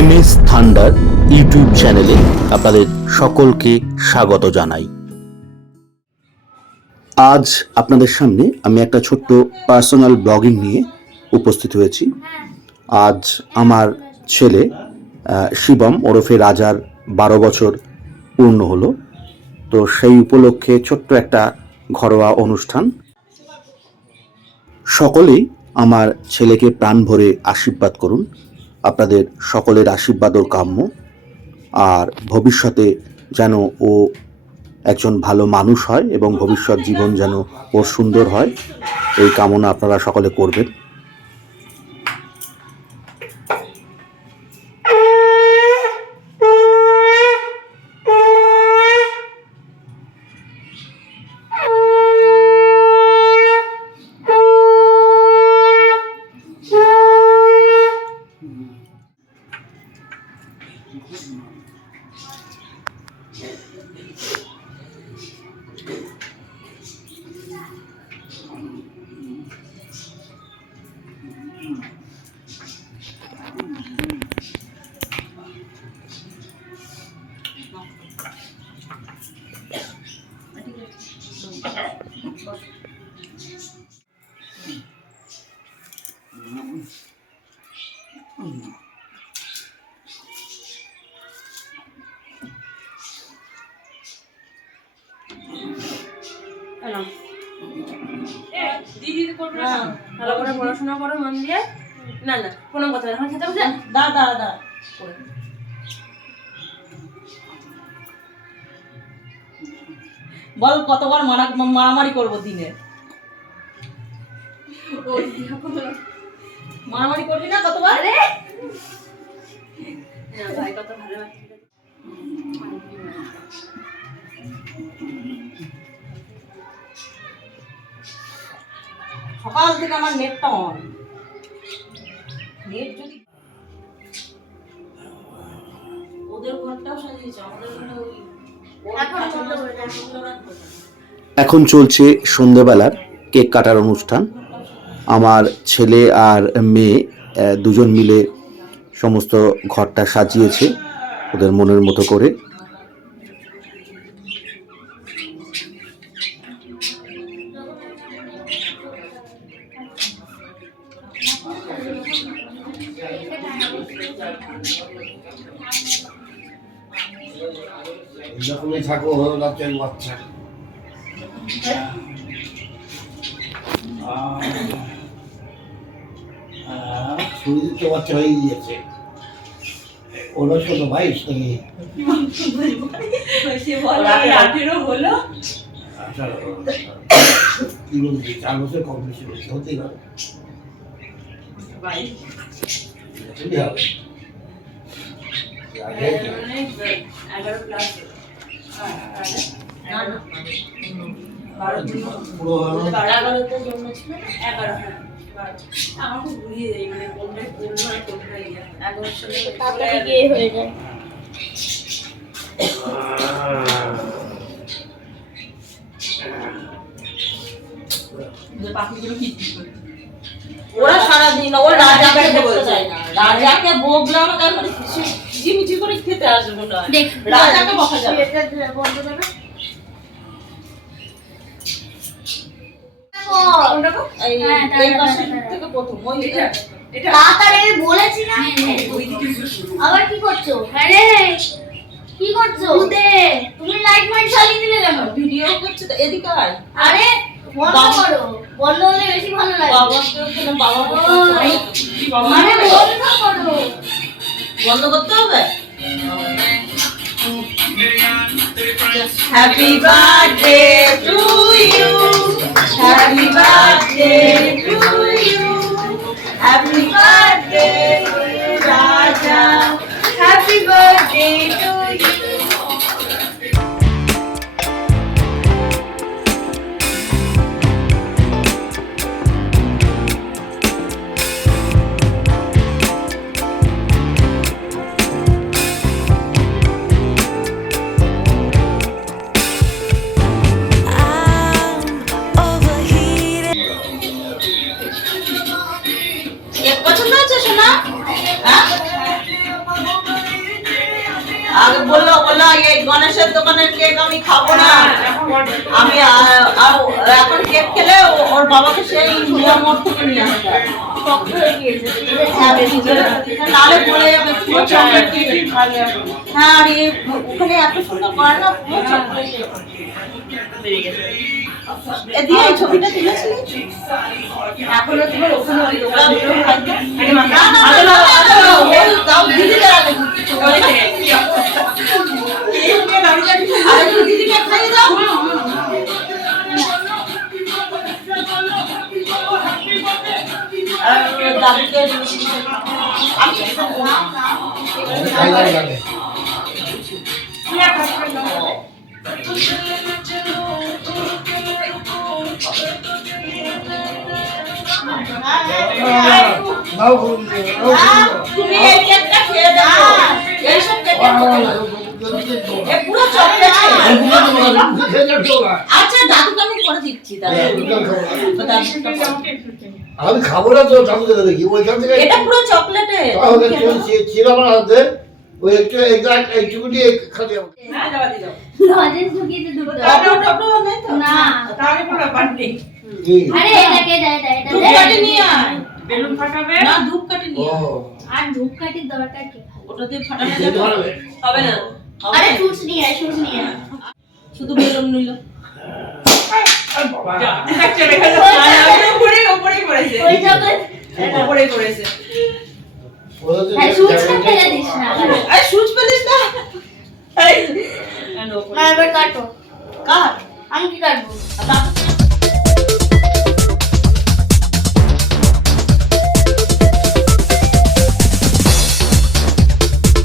MS thunder YouTube চ্যানেলে আপনাদের সকলকে স্বাগত জানাই। আজ আপনাদের সামনে আমি একটা ছোট্ট পার্সোনাল ব্লগিং নিয়ে উপস্থিত হয়েছি। আজ আমার ছেলে শিবম ওরফে রাজার 12 বছর পূর্ণ হলো। তো সেই উপলক্ষে ছোট্ট একটা ঘরোয়া অনুষ্ঠান। সকলেই আমার ছেলেকে প্রাণ ভরে আশীর্বাদ করুন। আপনাদের সকলের আশীর্বাদও কাম্য। আর ভবিষ্যতে যেন ও একজন ভালো মানুষ হয় এবং ভবিষ্যৎ জীবন যেন ওর সুন্দর হয়, এই কামনা আপনারা সকলে করবেন। ভালো করে পড়াশোনা করো মন দিয়ে। না না কোনো কথা এখন খেতে বসে দাঁড়া বল কতবার মারামারি করবো দিনে? মারামারি করবি না কতবার? ভাই কত ভালো সকাল থেকে আমার নেটটা অন। নেট যদি ওদের ঘরটাও সাজিয়েছে, আমাদের ঘরে ওই এখন চলছে সন্ধ্যাবেলার কেক কাটার অনুষ্ঠান। আমার ছেলে আর মেয়ে দুজন মিলে সমস্ত ঘরটা সাজিয়েছে ওদের মনের মতো করে। যখনই থাকো হলো রাতের বাচ্চা। শরীর তো বাচ্চা হয়ে গিয়েছে। ওরা ছোট ভাই নাকি? হলো কি বলছি, 4 বছর কম বেশি বেশি হতেই পারে। হবে আগে 11 প্লাস পুরো 11 জন্ম ছিল 11 আমার খুব ভুলিয়ে যাই মানে কোনটাই পড়লো আর কোনটাই 11 সালে তাড়াতাড়ি গিয়ে হয়ে যায়। পাখিগুলো কি ওরা সারাদিন ওর রাজাকে বলতে চায় না। রাজাকে বকলে আমাকে এখন ঝিমিঝি করে খেতে আসবে না। রাজাকে বকা যাবে। এই পাশে থেকে প্রথম ওই এটা তাড়াতাড়ি বলেছি না। আবার কি করছো? আরে কি করছো? তুমি লাইট মাইট চালিয়ে দিলে কেন? ভিডিও করছে তো এদিকে আয়। আরে বন্ধ করো, বন্ধ হলে বেশি ভালো লাগে। বাবাকে ওখানে বাবা আরে বন্ধ করো। বন্ধ করতে হবে। Happy birthday to you, happy birthday to you, happy birthday Raja, happy birthday to you. পছন্দ হচ্ছে শোনা? আগে বললো এই গণেশের দোকানের কেক আমি খাবো না, আমি আর এখন কেক খেলে ওর বাবাকে সেই মোড় থেকে নিয়ে আসতে হবে। শক্ত হয়ে গিয়েছে। নালে পড়ে যাবে পুরো চকলেট কেক। হ্যাঁ আর ওখানে এত সুন্দর করে না পুরো চকলেট দিয়ে এই ছবিটা তুলেছিলি এখনো তোমার ওখানে ওই দোকানগুলো থাকবে তাও দিদিকে দিদিকে খাইয়ে দাও। দাদুকে তুমি এই কেকটা খেয়ে দাও, এইসব কেকের পুরো চকলেট। আচ্ছা দাদুকে আমি করে দিচ্ছি, আমি খাবো না তো ঠাকুর দেখি ওইখান থেকে এটা পুরো চকলেটে ছিল আমার হাতে ওই একটু এইটুকুনি খালি লজেন্স ঢুকিয়েছে দুটো। না আরে এটা ধূপকাঠি নিয়ে আয়, বেলুন ফাটাবে না ধূপকাঠি নিয়ে আয়। আর ধূপকাঠির দরকার কি? ওটা দিয়ে ফাটানো যাবে? হবে না, আরে ফ্রুটস নিয়ে আয়, ফ্রুটস নিয়ে আয়। শুধু বেলুন নিল। চলে গেল, উপরেই পড়েছে, ওই চকলেট উপরেই পড়েছে। আরে ফ্রুটসটা ফেলে দিস না। আরে সুচ পেলিস না, না এবার কাটো। কাট আমি কি কাটবো? দাদু